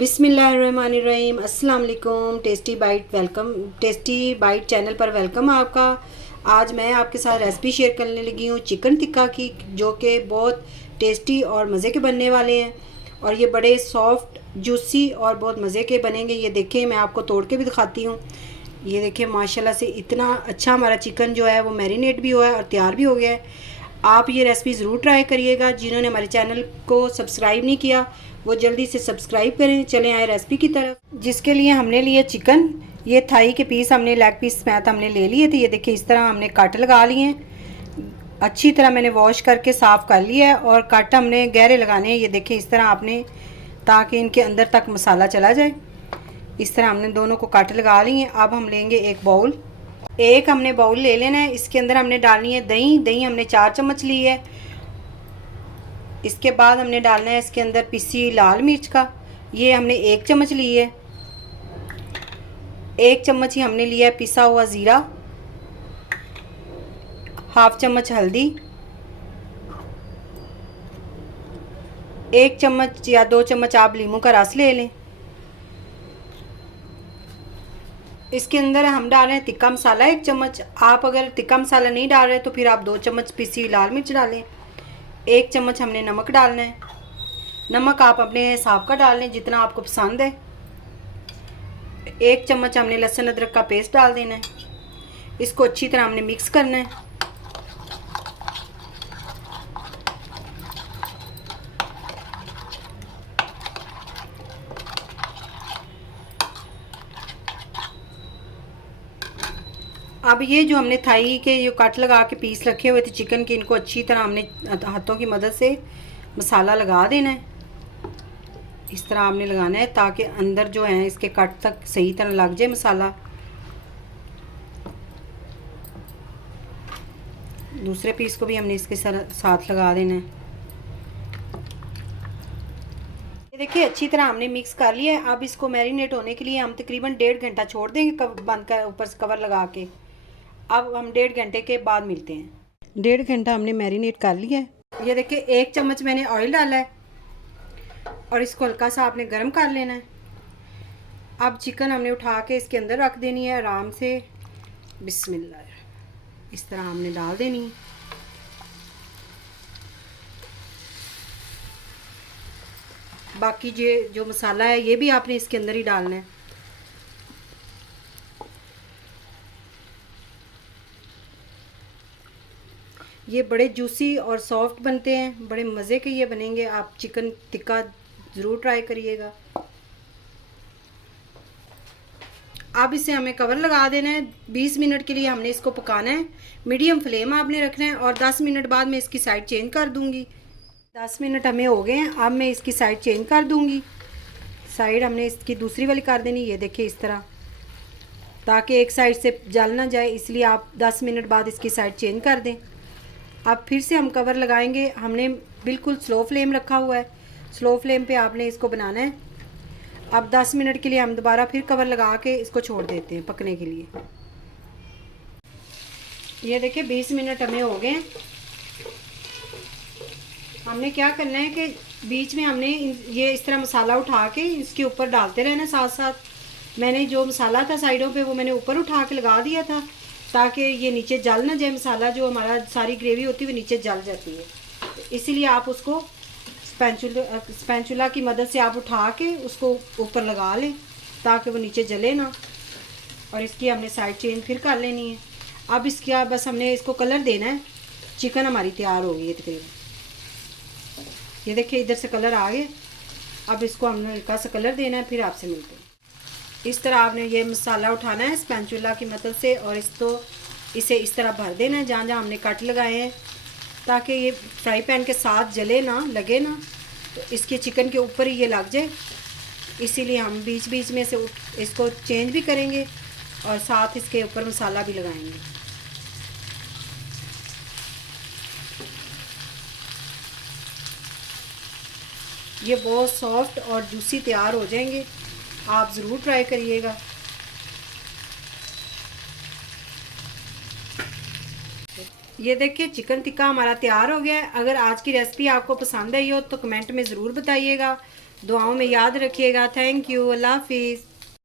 बिस्मिल्लाहिर्रहमानिर्रहीम। अस्सलाम वालेकुम। टेस्टी बाइट चैनल पर वेलकम आपका। आज मैं आपके साथ रेसिपी शेयर करने लगी हूँ चिकन टिक्का की, जो कि बहुत टेस्टी और मज़े के बनने वाले हैं। और ये बड़े सॉफ्ट जूसी और बहुत मज़े के बनेंगे। ये देखें, मैं आपको तोड़ के भी दिखाती हूँ। ये देखें, माशाल्लाह से इतना अच्छा हमारा चिकन जो है वो मैरिनेट भी हुआ है और तैयार भी हो गया है। आप ये रेसिपी ज़रूर ट्राई करिएगा। जिन्होंने हमारे चैनल को सब्सक्राइब नहीं किया वो जल्दी से सब्सक्राइब करें। चलें आए रेसिपी की तरफ। जिसके लिए हमने लिए चिकन, ये थाई के पीस हमने लेग पीस समेत हमने ले लिए थे। ये देखिए, इस तरह हमने कट लगा लिए हैं। अच्छी तरह मैंने वॉश करके साफ़ कर लिया है और कट हमने गहरे लगाने हैं। ये देखें, इस तरह आपने, ताकि इनके अंदर तक मसाला चला जाए। इस तरह हमने दोनों को कट लगा लिए हैं। अब हम लेंगे एक बाउल। एक हमने बाउल ले लेना है। इसके अंदर हमने डालनी है दही। दही हमने 4 चम्मच ली है। इसके बाद हमने डालना है इसके अंदर पिसी लाल मिर्च का, ये हमने 1 चम्मच ली है। 1 चम्मच ही हमने लिया है पिसा हुआ ज़ीरा। हाफ चम्मच हल्दी। 1 चम्मच या 2 चम्मच आप लीमू का रस ले लें। इसके अंदर हम डाल रहे हैं टिक्का मसाला 1 चम्मच। आप अगर टिक्का मसाला नहीं डाल रहे तो फिर आप 2 चम्मच पिसी लाल मिर्च डालें। 1 चम्मच हमने नमक डालना है। नमक आप अपने हिसाब का डाल लें जितना आपको पसंद है। 1 चम्मच हमने लहसुन अदरक का पेस्ट डाल देना है। इसको अच्छी तरह हमने मिक्स करना है। अब ये जो हमने थाई के जो कट लगा के पीस रखे हुए थे चिकन के, इनको अच्छी तरह हमने हाथों की मदद से मसाला लगा देना है। इस तरह आपने लगाना है ताकि अंदर जो है इसके कट तक सही तरह लग जाए मसाला। दूसरे पीस को भी हमने इसके साथ लगा देना है। ये देखिए, अच्छी तरह हमने मिक्स कर लिया है। अब इसको मैरिनेट होने के लिए हम तकरीबन 1.5 घंटा छोड़ देंगे, बंद कर ऊपर से कवर लगा के। अब हम 1.5 घंटे के बाद मिलते हैं। 1.5 घंटा हमने मैरिनेट कर लिया है। ये देखिए, 1 चम्मच मैंने ऑयल डाला है और इसको हल्का सा आपने गर्म कर लेना है। अब चिकन हमने उठा के इसके अंदर रख देनी है आराम से। बिस्मिल्लाह, इस तरह हमने डाल देनी है। बाकी ये जो मसाला है ये भी आपने इसके अंदर ही डालना है। ये बड़े जूसी और सॉफ्ट बनते हैं, बड़े मज़े के ये बनेंगे। आप चिकन टिक्का ज़रूर ट्राई करिएगा। अब इसे हमें कवर लगा देना है। 20 मिनट के लिए हमने इसको पकाना है। मीडियम फ्लेम आपने रखना है और 10 मिनट बाद मैं इसकी साइड चेंज कर दूंगी। 10 मिनट हमें हो गए हैं। अब मैं इसकी साइड चेंज कर दूंगी। साइड हमने इसकी दूसरी वाली कर देनी। ये देखिए, इस तरह, ताकि एक साइड से जल ना जाए, इसलिए आप 10 मिनट बाद इसकी साइड चेंज कर दें। अब फिर से हम कवर लगाएंगे। हमने बिल्कुल स्लो फ्लेम रखा हुआ है। स्लो फ्लेम पे आपने इसको बनाना है। अब 10 मिनट के लिए हम दोबारा फिर कवर लगा के इसको छोड़ देते हैं पकने के लिए। ये देखिए, 20 मिनट हमें हो गए। हमने क्या करना है कि बीच में हमने ये इस तरह मसाला उठा के इसके ऊपर डालते रहना साथ साथ। मैंने जो मसाला था साइडों पे वो मैंने ऊपर उठा के लगा दिया था, ताकि ये नीचे जल ना जाए। मसाला जो हमारा सारी ग्रेवी होती है वो नीचे जल जाती है। इसीलिए आप उसको स्पैचुला की मदद से आप उठा के उसको ऊपर लगा लें ताकि वो नीचे जले ना। और इसकी हमने साइड चेंज फिर कर लेनी है। अब इसका बस हमने इसको कलर देना है। चिकन हमारी तैयार हो गई है तकरीबन। ये देखिए, इधर से कलर आ गए। अब इसको हमने हल्का सा कलर देना है, फिर आपसे मिलते हैं। इस तरह आपने ये मसाला उठाना है स्पैचुला की मदद से और इसे इस तरह भर देना है जहाँ जहाँ हमने कट लगाए हैं, ताकि ये फ्राई पैन के साथ जले ना, लगे ना, तो इसके चिकन के ऊपर ही ये लग जाए। इसीलिए हम बीच बीच में से इसको चेंज भी करेंगे और साथ इसके ऊपर मसाला भी लगाएंगे। ये बहुत सॉफ्ट और जूसी तैयार हो जाएंगे। आप ज़रूर ट्राई करिएगा। ये देखिए, चिकन टिक्का हमारा तैयार हो गया है। अगर आज की रेसिपी आपको पसंद आई हो तो कमेंट में ज़रूर बताइएगा। दुआओं में याद रखिएगा। थैंक यू, अल्लाह हाफिज़।